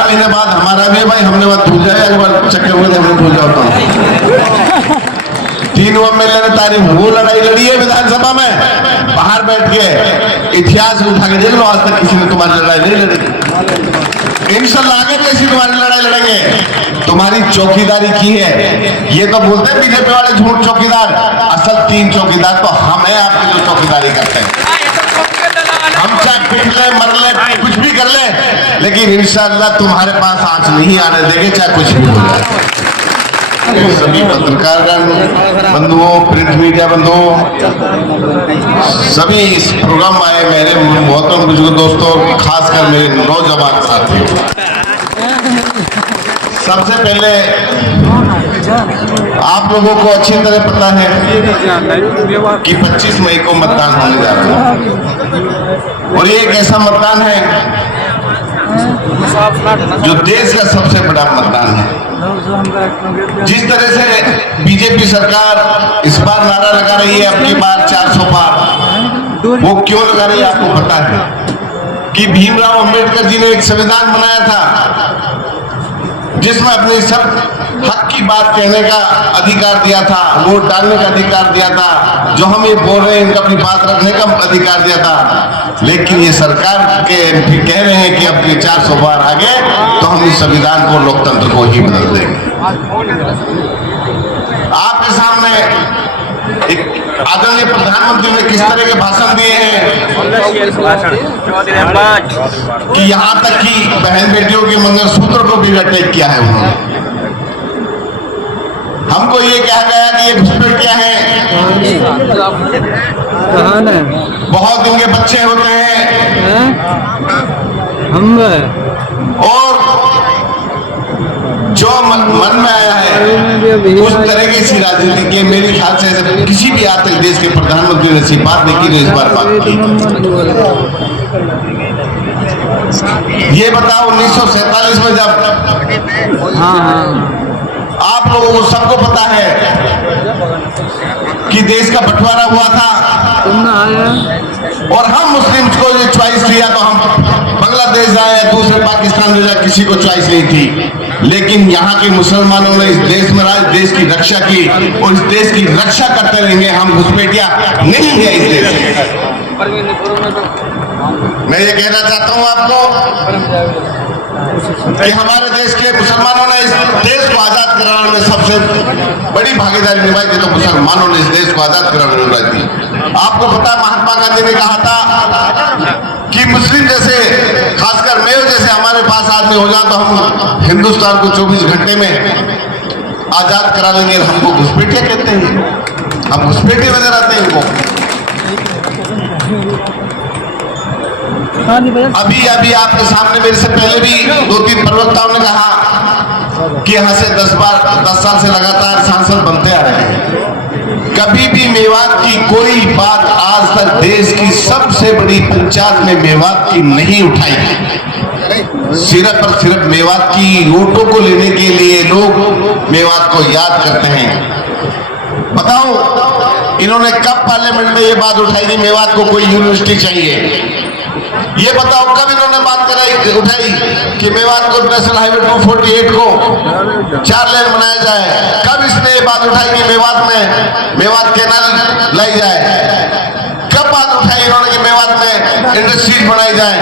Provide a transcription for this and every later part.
महीने बाद हमारा भी भाई हमने बात भूल जाए, एक बार चक्कर हुए हमने भूल जाता हूँ। 3 एमएलए ने तारीफ वो लड़ाई लड़ी है विधानसभा में, बाहर बैठ के इतिहास उठा के देख लो, आज तक किसी ने तुम्हारी लड़ाई नहीं लड़ी। इंशाल्लाह आगे कैसी तुम्हारी लड़ाई लड़ेंगे, तुम्हारी चौकीदारी की है। ये तो बोलते हैं बीजेपी वाले झूठ चौकीदार, असल 3 चौकीदार तो हम हैं आपकी जो चौकीदारी करते हैं। हम चाहे पिट ले मर ले कुछ भी कर ले, लेकिन इंशाल्लाह तुम्हारे पास आंच नहीं आने देंगे, चाहे कुछ भी हो जाए। सभी पत्रकार बंधुओं, प्रिंट मीडिया बंधुओं, सभी इस प्रोग्राम में आए मेरे बहुत बुजुर्ग दोस्तों, खासकर मेरे नौजवान साथियों, सबसे पहले आप लोगों को अच्छी तरह पता है कि 25 मई को मतदान होने जा रहा है, और ये एक ऐसा मतदान है जो देश का सबसे बड़ा मतदान है। जिस तरह से बीजेपी सरकार इस बार नारा लगा रही है अपनी बार 400 पार, वो क्यों लगा रही है आपको पता है कि भीमराव अंबेडकर जी ने एक संविधान बनाया था जिसमें अपने सब हक की बात कहने का अधिकार दिया था, वोट डालने का अधिकार दिया था, जो हम ये बोल रहे हैं इनका अपनी बात रखने का अधिकार दिया था। लेकिन ये सरकार के एमपी कह रहे हैं कि अब ये 400 बार आगे तो हम इस संविधान को, लोकतंत्र को ही बदल देंगे। आपके सामने एक आदरणीय प्रधानमंत्री ने किस तरह के भाषण दिए हैं कि यहाँ तक कि बहन बेटियों के मंगलसूत्र को भी अटैक किया है उन्होंने। हमको ये कहा गया कि ये घुसपैठिया है, बहुत दिन के बच्चे होते हैं, और जो मन में आया है उस तरह की सी राजनीति के मेरे ख्याल से किसी भी आज तक देश के प्रधानमंत्री ने ऐसी बात नहीं की, तो इस बार बात की। ये बताओ 1947 में जब आप लोगों को सबको पता है कि देश का बंटवारा हुआ था और हम मुस्लिम्स को ये चॉइस दिया, तो हम बांग्लादेश जाए या दूसरे पाकिस्तान में जाए, किसी को चॉइस नहीं थी। लेकिन यहाँ के मुसलमानों ने इस देश में राज, देश की रक्षा की, और इस देश की रक्षा करते रहेंगे। हम घुसपैठिया नहीं है इस देश में। मैं ये कहना चाहता हूँ आपको कि हमारे देश के मुसलमानों ने इस देश को आजाद कराने में सबसे बड़ी भागीदारी निभाई थी, तो मुसलमानों ने इस देश को आजाद कराने में निभाई थी। आपको पता है महात्मा गांधी ने कहा था कि मुस्लिम जैसे, खासकर मेव जैसे हमारे पास आदमी हो जाए तो हम हिंदुस्तान को 24 घंटे में आजाद करा लेंगे। हमको घुसपैठिया कहते हैं, हम घुसपैठिया नजर आते हैं इनको। अभी अभी आपके सामने मेरे से पहले भी 2-3 प्रवक्ताओं ने कहा कि यहाँ से 10 साल से लगातार सांसद बनते आ रहे हैं, कभी भी मेवात की कोई बात आज तक देश की सबसे बड़ी पंचायत में मेवात की नहीं उठाई। सिर्फ और सिर्फ मेवात की वोटों को लेने के लिए लोग मेवात को याद करते हैं। बताओ इन्होंने कब पार्लियामेंट में ये बात उठाई कि मेवात को कोई यूनिवर्सिटी चाहिए? ये बताओ कब इन्होंने बात उठाई कि मेवात को नेशनल हाईवे 248 को 4 लेन बनाया जाए? कब इसने ये बात उठाई कि मेवात कैनाल लाई जाए? कब बात उठाई इन्होंने कि मेवात में इंडस्ट्रीज बनाई जाए?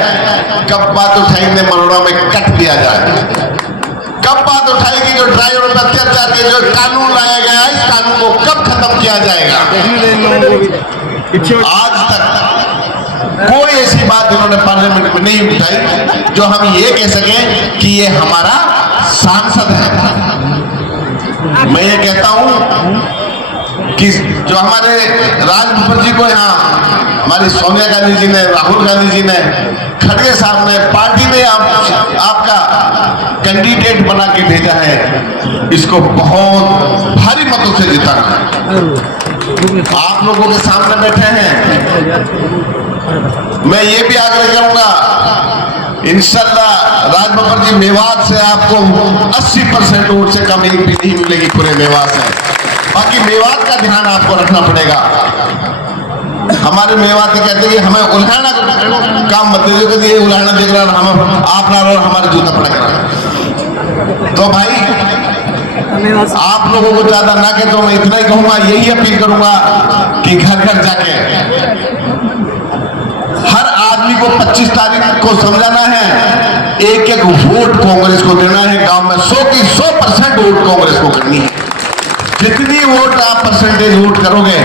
कब बात उठाई ने मरोड़ा में कट दिया जाए? कब बात उठाई कि जो ड्राइवर पर अत्याचार के जो कानून लाया गया है, इस कानून को कब खत्म किया जाएगा? आज तक कोई ऐसी बात उन्होंने पार्लियामेंट में नहीं उठाई जो हम ये कह सकें कि ये हमारा सांसद है। मैं ये कहता हूं कि जो हमारे राजभर जी को यहाँ हमारी सोनिया गांधी जी ने, राहुल गांधी जी ने, खड़गे साहब ने, पार्टी ने आपका कैंडिडेट बना के भेजा है, इसको बहुत भारी मतों से जिताना है। आप लोगों के सामने बैठे हैं, मैं ये भी आग्रह करूंगा इंशाल्लाह राजबब्बर जी मेवात से आपको 80% वोट से कम एक भी नहीं मिलेगी पूरे मेवात से। बाकी मेवात का ध्यान आपको रखना पड़ेगा। हमारे मेवात कहते हैं कि हमें उल्हाना काम मत दीजिए, उल्हाना देख रहा हम आप ना हमारे जूता पड़ेगा। तो भाई आप लोगों को ज्यादा ना कहे तो मैं इतना ही कहूंगा, यही अपील करूंगा कि घर घर जाके हर आदमी को 25 तारीख को समझाना है, एक एक वोट कांग्रेस को देना है। गांव में 100 की 100% वोट कांग्रेस को करनी है। जितनी वोट आप परसेंटेज वोट करोगे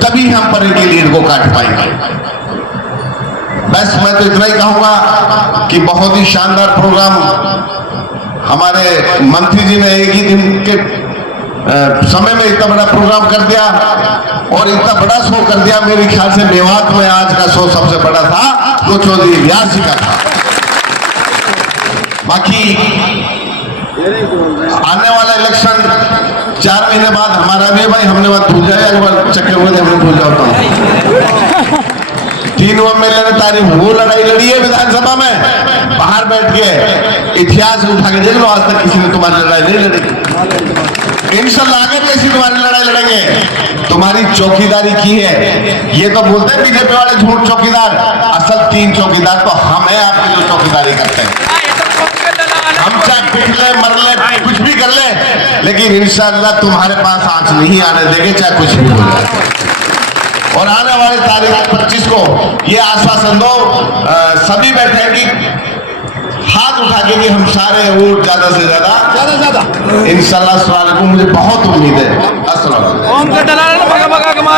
तभी हम परे की लीड को काट पाएंगे। बस मैं तो इतना ही कहूंगा कि बहुत ही शानदार प्रोग्राम हमारे मंत्री जी ने एक ही दिन के समय में इतना बड़ा प्रोग्राम कर दिया और इतना बड़ा शो कर दिया। मेरे ख्याल से मेवात में आज का शो सबसे बड़ा था जो चौधरी व्यास जी का था। बाकी आने वाला इलेक्शन 4 महीने बाद हमारा भी भाई, हमने बात भूल जाए, एक बार चक्के हुए थे हमने भूल जाता हूँ। 3 एमएलए ने तारीफ वो लड़ाई लड़ी है विधानसभा में, बाहर बैठ के इतिहास उठा के देख लो, आज तक किसी ने तुम्हारी लड़ाई नहीं लड़ी। इंशाल्लाह आगे भी ऐसी तुम्हारी लड़ाई लड़ेंगे। तुम्हारी चौकीदारी की है। ये तो बोलते हैं बीजेपी वाले झूठ चौकीदार, असल 3 चौकीदार तो हम हैं आपकी जो चौकीदारी करते हैं। हम चाहे पिट ले मर ले कुछ भी कर ले, लेकिन इंशाल्लाह तुम्हारे पास आंच नहीं आने देंगे चाहे कुछ भी हो जाए। और आने वाली तारीख 25 को ये आश्वासन दो सभी बैठे कि हाथ उठा के कि हम सारे वोट ज्यादा से ज्यादा इंशाल्लाह। मुझे बहुत उम्मीद है। अस्सलाम वालेकुम।